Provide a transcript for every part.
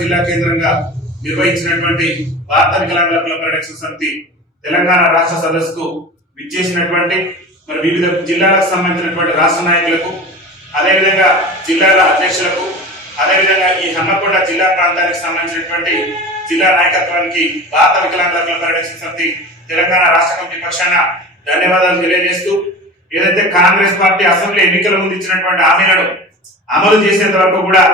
జిల్లా కేంద్రంగా నిర్వహించినటువంటి భారత వికలాంగుల క్లబ్ ప్రొడక్షన్ సమితి తెలంగాణ రాష్ట్ర సదస్సుకు విచ్చేసినటువంటి మరి వివిధ జిల్లాలకు సంబంధించినటువంటి రాష్ట్ర నాయకులకు అదేవిధంగా జిల్లాల అధ్యక్షులకు అదేవిధంగా ఈ హన్మకొండ జిల్లా ప్రాంతానికి సంబంధించినటువంటి జిల్లా నాయకత్వానికి భారత వికలాంగుల క్లబ్ ప్రొడక్షన్ సమితి తెలంగాణ రాష్ట్ర కమిటీ పక్షాన ధన్యవాదాలు తెలియజేస్తూ ఏదైతే కాంగ్రెస్ పార్టీ అసెంబ్లీ ఎన్నికల ముందు ఇచ్చినటువంటి హామీలను అమలు చేసేంత వరకు కూడా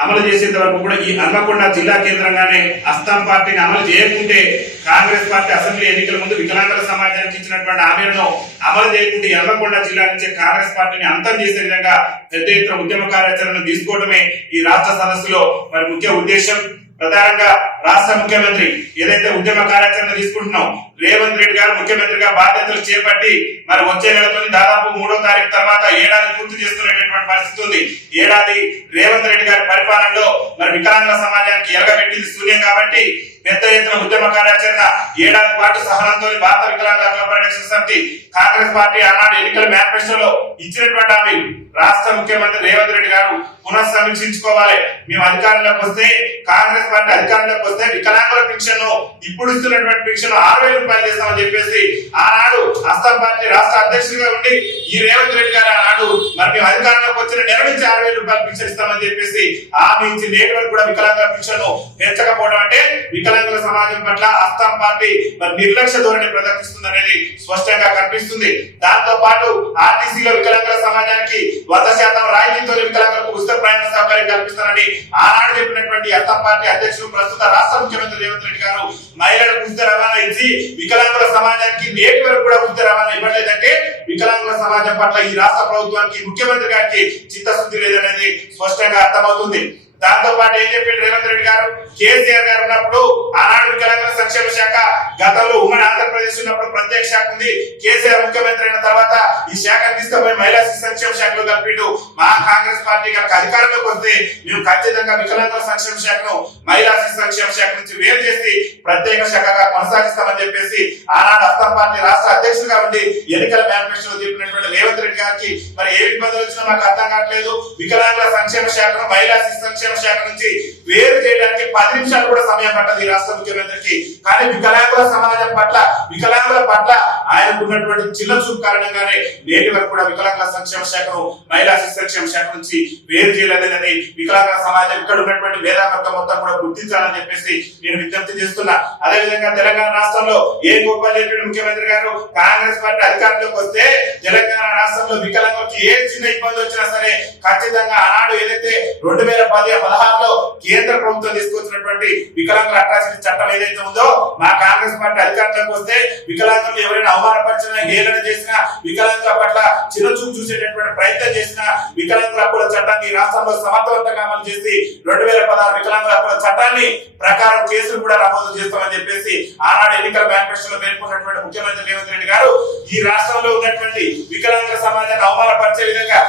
అమలు చేసేంత వరకు కూడా ఈ హన్మకొండ జిల్లా కేంద్రంగానే అస్సాం పార్టీని అమలు చేయకుంటే కాంగ్రెస్ పార్టీ అసెంబ్లీ ఎన్నికల ముందు వికలాంగుల సమాజానికి ఇచ్చినటువంటి హామీలను అమలు చేయకుంటే ఈ హన్మకొండ జిల్లా నుంచి కాంగ్రెస్ పార్టీని అంతం చేసే విధంగా పెద్ద ఎత్తున ఉద్యమ కార్యాచరణ తీసుకోవడమే ఈ రాష్ట్ర సదస్సులో మరి ముఖ్య ఉద్దేశం. ప్రధానంగా రాష్ట్ర ముఖ్యమంత్రి ఏదైతే ఉద్యమ కార్యాచరణ తీసుకుంటున్నాం రేవంత్ రెడ్డి గారు ముఖ్యమంత్రిగా బాధ్యతలు చేపట్టి మరి వచ్చే నెలతో దాదాపు మూడో తారీఖు తర్వాత ఏడాది పూర్తి చేస్తున్నటువంటి పరిస్థితి ఉంది. ఏడాది రేవంత్ రెడ్డి గారి పరిపాలనలో మరి వికలాంగుల సమాజానికి ఎరగబెట్టింది శూన్యం కాబట్టి పెద్ద ఎత్తున ఉద్యమ కార్యాచరణ ఏడాది పాటు సహనంతో భారత వికలాంగుల క్లబ్ ప్రొడక్షన్ సమితి కాంగ్రెస్ పార్టీ ఆనాడు ఎన్నికల మేనిఫెస్టోలో ఇచ్చినటువంటి హామీలు రాష్ట్ర ముఖ్యమంత్రి రేవంత్ రెడ్డి గారు పునఃసమీక్షించుకోవాలి. మేము అధికారంలోకి వస్తే కాంగ్రెస్ పార్టీ అధికారంలోకి వస్తే వికలాంగుల పెన్షన్ ఇప్పుడు ఇస్తున్నటువంటి పెన్షన్ ఆరు వేల రూపాయలు చెప్పేసి ఆనాడు అస్సాం పార్టీ రాష్ట్ర అధ్యక్షుడిగా ఉండి ఈ రేవంత్ రెడ్డి గారు ఆనాడు మరి మేము అధికారంలోకి వచ్చిన నెల నుంచి ఆరు వేల రూపాయలు పెన్షన్ ఇస్తామని చెప్పేసి హామీ ఇచ్చి నేటి వరకు కూడా వికలాంగుల పెన్షన్ పెంచకపోవడం అంటే వికలాంగుల సమాజం పట్ల అస్సాం పార్టీ మరి నిర్లక్ష్య ధోరణి ప్రదర్శిస్తుంది అనేది స్పష్టంగా కనిపిస్తుంది. దాంతో పాటు ఆర్టీసీలో వికలాంగుల సమాజానికి వంద శాతం రాయితీతో వికలాంగులకు ఉచిత ప్రయాణ సౌకర్యం కల్పిస్తానని ఆనాడు చెప్పినటువంటి అస్సాం పార్టీ అధ్యక్షుడు ప్రస్తుత రాష్ట్ర ముఖ్యమంత్రి రేవంత్ రెడ్డి గారు మహిళలకు ఉచిత రవాణా ఇచ్చి వికలాంగుల సమాజానికి నేటి వరకు కూడా ఉచిత రవాణా ఇవ్వలేదంటే వికలాంగుల సమాజం పట్ల ఈ రాష్ట్ర ప్రభుత్వానికి ముఖ్యమంత్రి గారికి చిత్తశుద్ధి లేదనేది స్పష్టంగా అర్థమవుతుంది. దాంతో పాటు ఏం చెప్పిండు రేవంత్ రెడ్డి గారు? కేసీఆర్ గారు ఉన్నప్పుడు ఆనాడు వికలాంగుల సంక్షేమ శాఖ గతంలో ఉమ్మడి ఆంధ్రప్రదేశ్ ఉన్నప్పుడు ప్రత్యేక శాఖ ఉంది. కేసీఆర్ ముఖ్యమంత్రి అయిన తర్వాత ఈ శాఖ తీసుకుపోయి మహిళా సంక్షేమ శాఖలో కలిపిండు మా కాంగ్రెస్ పార్టీ కనుక అధికారంలోకి వస్తే మేము ఖచ్చితంగా వికలాంగుల సంక్షేమ శాఖను మహిళా సంక్షేమ శాఖ నుంచి వేరు చేసి ప్రత్యేక శాఖగా కొనసాగిస్తామని చెప్పేసి ఆనాడు అస్సాం పార్టీ రాష్ట్ర అధ్యక్షుడిగా ఉండి ఎన్నికల మేనిఫెస్టోలో చెప్పినటువంటి రేవంత్ రెడ్డి గారికి మరి ఏ ఇబ్బందులు వచ్చినా నాకు అర్థం కావట్లేదు. వికలాంగుల సంక్షేమ శాఖను మహిళా సంక్షేమ సంక్షేమ శాఖ నుంచి వేరు చేయడానికి పది నిమిషాలు కూడా సమయం పట్టదు ఈ రాష్ట్ర ముఖ్యమంత్రికి. కానీ వికలాంగుల సమాజం పట్ల వికలాంగుల పట్ల ఆయనకున్నటువంటి చిన్న చూపు కారణంగానే నేటి వరకు కూడా వికలాంగుల సంక్షేమ శాఖను మహిళా శిశు సంక్షేమ శాఖ నుంచి వేరు చేయలేదని వికలాంగుల సమాజం ఇక్కడ ఉన్నటువంటి మేధావర్గం మొత్తం కూడా గుర్తించాలని చెప్పేసి నేను విజ్ఞప్తి చేస్తున్నా. అదే విధంగా తెలంగాణ రాష్ట్రంలో ఏ గోపాల్ రెడ్డి ముఖ్యమంత్రి గారు కాంగ్రెస్ పార్టీ అధికారంలోకి వస్తే తెలంగాణ రాష్ట్రంలో వికలాంగులకి ఏ చిన్న ఇబ్బంది వచ్చినా సరే ఖచ్చితంగా ఆనాడు ఏదైతే రెండు వేల పది పదహారులో కేంద్ర ప్రభుత్వం తీసుకొచ్చినటువంటి వికలాంగుల అట్రాసిటీ చట్టం ఏదైతే ఉందో మా కాంగ్రెస్ పార్టీ అధికారంలోకి వస్తే వికలాంగులు ఎవరైనా అవమానపరిచినా ఏదైనా చేసినా వికలాంగుల పట్ల చిన్నచూపు చూసేటటువంటి ప్రయత్నం చేసిన వికలాంగుల హక్కుల చట్టాన్ని ఈ రాష్ట్రంలో సమర్థవంతంగా అమలు చేసి రెండు వేల పదహారు వికలాంగుల హక్కుల చట్టాన్ని ప్రకారం కేసులు కూడా నమోదు చేస్తామని చెప్పేసి ఆనాడు ఎన్నికల మేనిఫెస్టోలో పేర్కొన్నటువంటి ముఖ్యమంత్రి రేవంత్ రెడ్డి గారు ఈ రాష్ట్రంలో ఉన్నటువంటి వికలాంగుల సమాజాన్ని అవమానపరిచే విధంగా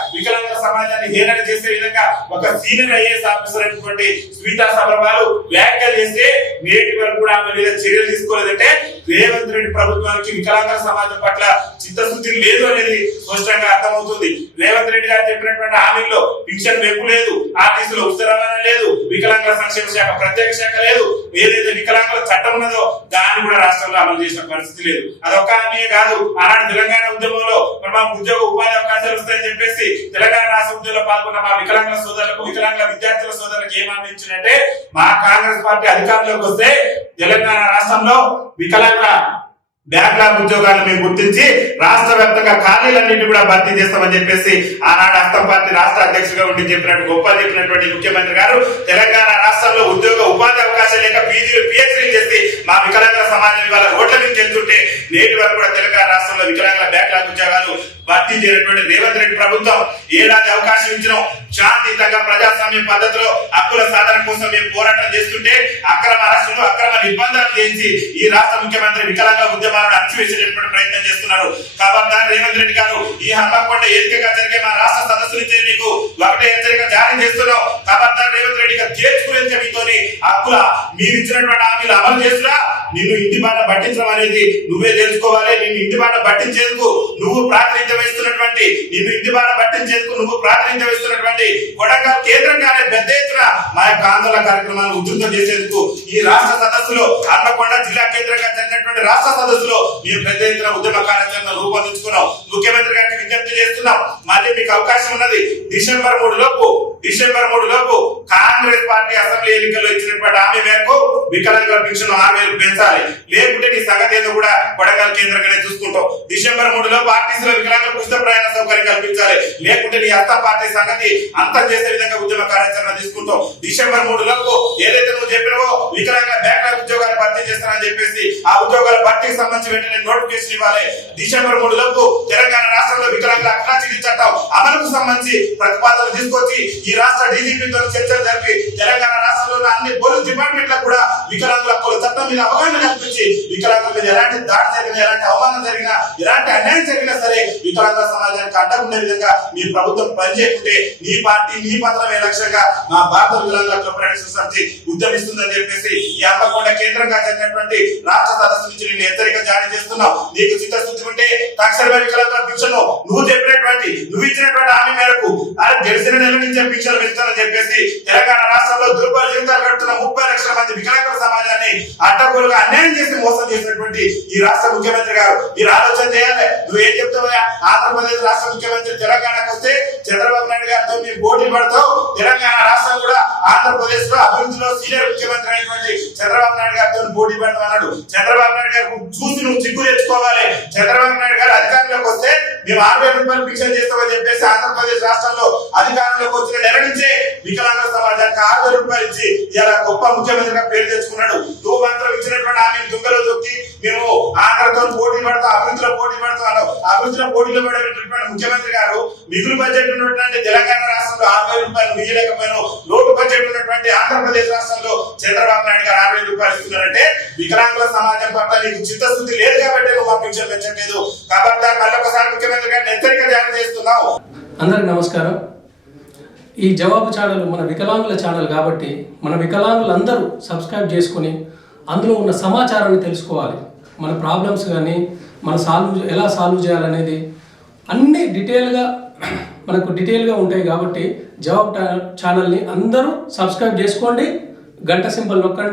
సమాజాన్ని హేళన చేసే విధంగా ఒక సీనియర్ ఐఏఎస్ ఆఫీసర్ అయినటువంటి స్మితా సబర్వాలు వ్యాఖ్యలు చేస్తే నేటి వరకు కూడా ఆమె మీద చర్యలు తీసుకోలేదంటే రేవంత్ రెడ్డి ప్రభుత్వానికి వికలాంగుల సమాజం పట్ల చిత్తశుద్ధి లేదు అనేది స్పష్టంగా అర్థమవుతుంది. రేవంత్ రెడ్డి గారు చెప్పినటువంటి హామీల్లో పింఛన్ వెప్పు లేదు ఆర్టీసీలో ఉచిత రవాణా లేదు వికలాంగుల సంక్షేమ శాఖ ప్రత్యేక శాఖ లేదు. ఏదైతే వికలాంగుల చట్టం ఉన్నదో దాన్ని కూడా రాష్ట్రంలో అమలు చేసిన పరిస్థితి లేదు. అదొక హామీ కాదు. ఆనాడు తెలంగాణ ఉద్యమంలో మరి మాకు ఉద్యోగ ఉపాధి అవకాశాలు వస్తాయని చెప్పేసి తెలంగాణ రాష్ట్ర ఉద్యోగంలో పాల్గొన్న మా వికలాంగుల సోదరులకు వికలాంగుల విద్యార్థుల సోదరులకు ఏం మా కాంగ్రెస్ పార్టీ అధికారంలోకి వస్తే తెలంగాణ రాష్ట్రంలో వికలాంగుల బ్యాక్లాగ్ ఉద్యోగాలను మేము గుర్తించి రాష్ట్ర వ్యాప్తంగా ఖాళీలన్నింటినీ కూడా భర్తీ చేస్తామని చెప్పేసి ఆనాడు అస్తం పార్టీ రాష్ట్ర అధ్యక్షుడిగా ఉండి చెప్పినట్టు గొప్ప చెప్పినటువంటి ముఖ్యమంత్రి గారు తెలంగాణ రాష్ట్రంలో ఉద్యోగ ఉపాధి అవకాశాలు లేక పీజీలు పిహెచ్డీలు చేసి మా వికలాంగుల సమాజం ఇవాళ రోడ్ల మీద వెళ్తుంటే నేటి వరకు కూడా తెలంగాణ రాష్ట్రంలో వికలాంగుల బ్యాక్లాగ్ ఉద్యోగాలు భర్తీ చేయనటువంటి రేవంత్ రెడ్డి ప్రభుత్వం ఏడాది అవకాశం ఇచ్చినాం శాంతియుతంగా ప్రజాస్వామ్య పద్ధతిలో హక్కుల సాధన కోసం మేము పోరాటం చేస్తుంటే అక్రమ అరెస్టులు అక్రమ నిర్బంధాలు చేసి ఈ రాష్ట్ర ముఖ్యమంత్రి వికలాంగ ఉద్యమాలను అణచివేసేటటువంటి ప్రయత్నం చేస్తున్నారు. కాబట్టి రేవంత్ రెడ్డి గారు ఈ హన్మకొండ ఏదికగా జరిగే మా రాష్ట్ర సదస్సు నుంచి మీకు ఒకటే హెచ్చరిక జారీ చేస్తున్నాం. కాబట్టి రేవంత్ రెడ్డి గారు చేర్చుకునే మీతోని హక్కుల మీరు ఇచ్చినటువంటి హామీలు అమలు చేస్తున్నా నిన్ను ఇంటి బాట పట్టించడం అనేది నువ్వే తెలుసుకోవాలి. నిన్ను ఇంటి బాట పట్టించేందుకు నువ్వు ప్రాతినిధ్యం వేస్తున్నటువంటి నిన్ను ఇంటి బాట పట్టించేందుకు నువ్వు ప్రాతినిధ్యం వేస్తున్నటువంటి కొడంగల్ కేంద్రంగానే పెద్ద ఎత్తున మా యొక్క ఆందోళన కార్యక్రమాలను ఉధృతం చేసేందుకు ఈ రాష్ట్ర సదస్సులో అన్నకొండ జిల్లా కేంద్రంగా జరిగినటువంటి రాష్ట్ర సదస్సులో మీరు పెద్ద ఎత్తున ఉద్యమ కార్యాచరణ రూపొందించుకున్నాం. ముఖ్యమంత్రి గారికి విజ్ఞప్తి చేస్తున్నాం. మళ్ళీ మీకు అవకాశం ఉన్నది డిసెంబర్ మూడు లోపు డిసెంబర్ మూడు లోపు కాంగ్రెస్ పార్టీ అసెంబ్లీ ఎన్నికల్లో ఇచ్చినటువంటి హామీ మేరకు వికలాంగుల పెన్షన్ ఆరు వేలు పెంచాలి. లేకుంటే నీ సగతి ఏదో కూడా కొడంగల్ కేంద్రంగానే చూసుకుంటాం డిసెంబర్ మూడు లోపు ఆర్టీసీలో వికలాంగులకు ఉచిత ప్రయాణ సౌకర్యం కల్పించాలి. లేకుంటే నీ అత్త పార్టీ సంగతి అంతం చేసే విధంగా ఉద్యమ కార్యాచరణ తీసుకుంటాం డిసెంబర్ మూడు లోపు ఏదైతే నువ్వు చెప్పినవో వికలాంగుల బ్యాక్లాగ్ ఉద్యోగాలు భర్తీ చేస్తానని చెప్పేసి ఆ ఉద్యోగాల భర్తీకి సంబంధించి వెంటనే నోటిఫికేషన్ ఇవ్వాలి. డిసెంబర్ మూడు లోపు తెలంగాణ రాష్ట్రంలో వికలాంగుల అక్రాచికి చట్టం అమలుకు సంబంధించి ప్రతిపాదనలు తీసుకొచ్చి ఈ ఈ రాష్ట్ర డీజీపీతో చర్చలు జరిపి తెలంగాణ రాష్ట్రంలో అన్ని పోలీస్ డిపార్ట్మెంట్లకు కూడా వికలాంగుల హక్కుల చట్టం మీద అవగాహన కల్పించి వికలాంగుల మీద ఎలాంటి దాడి జరిగినా ఎలాంటి అవమానం జరిగినా ఎలాంటి అన్యాయం జరిగినా సరే వికలాంగుల సమాజానికి అడ్డం ఉండే విధంగా మీ ప్రభుత్వం పనిచేయకుంటే నీ పార్టీ నీ పత్రమే లక్ష్యంగా మా భారత వికలాంగుల హక్కుల సమితి ఉద్యమిస్తుందని చెప్పేసి ఈ అమ్మకొండ కేంద్రంగా జరిగినటువంటి రాష్ట్ర సదస్సు నుంచి నేను హెచ్చరిక జారీ చేస్తున్నావు నీకు చిత్తశుద్ధి ఉంటే తక్షణమే వికలాంగుల భిక్షను నువ్వు చెప్పినటువంటి నువ్వు ఇచ్చినటువంటి హామీ మేరకు అది గడిచిన నెల నుంచి పింఛన్లు పెంచుతానని చెప్పేసి తెలంగాణ రాష్ట్రంలో దుర్బల జీవితాలు గడుపుతున్న ముప్పై లక్షల మంది వికలాంగుల సమాజాన్ని అడ్డగోలుగా అన్యాయం చేసి మోసం చేసినటువంటి ఈ రాష్ట్ర ముఖ్యమంత్రి గారు. మీరు ఆలోచన చేయాలి. నువ్వు ఏం చెప్తావా ఆంధ్రప్రదేశ్ రాష్ట్ర ముఖ్యమంత్రి తెలంగాణకు వస్తే చంద్రబాబు నాయుడు గారితో మీరు పోటీ పడతావు. తెలంగాణ రాష్ట్రం కూడా ఆంధ్రప్రదేశ్లో అభివృద్ధిలో సీనియర్ ముఖ్యమంత్రి అయినటువంటి చంద్రబాబు నాయుడు గారితో పోటీ పడతాం అన్నాడు. చంద్రబాబు నాయుడు గారు చూసి నువ్వు చిక్కు తెచ్చుకోవాలి. చంద్రబాబు నాయుడు గారు అధికారంలోకి మేము ఆరు వేల రూపాయలు పింఛన్ చేస్తామని చెప్పేసి ఆంధ్రప్రదేశ్ రాష్ట్రంలో అధికారంలోకి వచ్చిన నెల నుంచే వికలాంగ సమాజానికి ఆరు వేల రూపాయలు ఇచ్చి ఇలా గొప్ప ముఖ్యమంత్రిగా పేరు తెచ్చుకున్నాడు. నువ్వు మాత్రం ఇచ్చినటువంటి ఆమె దుంగలో దొక్కి మేము ఆంధ్రతో పోటీ పడతాం అభివృద్ధిలో పోటీ పడతాం అభివృద్ధిలో పోటీలో పడేటటువంటి ముఖ్యమంత్రి గారు మిగులు బడ్జెట్ ఉన్నటువంటి తెలంగాణ రాష్ట్రంలో ఆరు వేల రూపాయలు మిగిలేకపోయినా లోటు బడ్జెట్ ఉన్నటువంటి ఆంధ్రప్రదేశ్ రాష్ట్రంలో చంద్రబాబు నాయుడు గారు ఆరు వేల రూపాయలు ఇస్తున్నారంటే వికలాంగుల సమాజం పట్ల నీకు చిత్తశుద్ధి లేదు కాబట్టి నువ్వు మా పింఛన్ పెంచట్లేదు. కాబట్టి మళ్ళీ ఒకసారి ముఖ్యమంత్రి గారిని హెచ్చరిక జారీ చేస్తున్నావు. అందరికి నమస్కారం. ఈ జవాబు ఛానల్ మన వికలాంగుల ఛానల్ కాబట్టి మన వికలాంగులందరూ సబ్స్క్రైబ్ చేసుకొని అందులో ఉన్న సమాచారాన్ని తెలుసుకోవాలి. మన ప్రాబ్లమ్స్ కానీ మన సాల్వ్ ఎలా సాల్వ్ చేయాలనేది అన్నీ డీటెయిల్గా మనకు డీటెయిల్గా ఉంటాయి కాబట్టి జవాబు ఛానల్ని అందరూ సబ్స్క్రైబ్ చేసుకోండి. గంట సింబల్ నొక్కండి.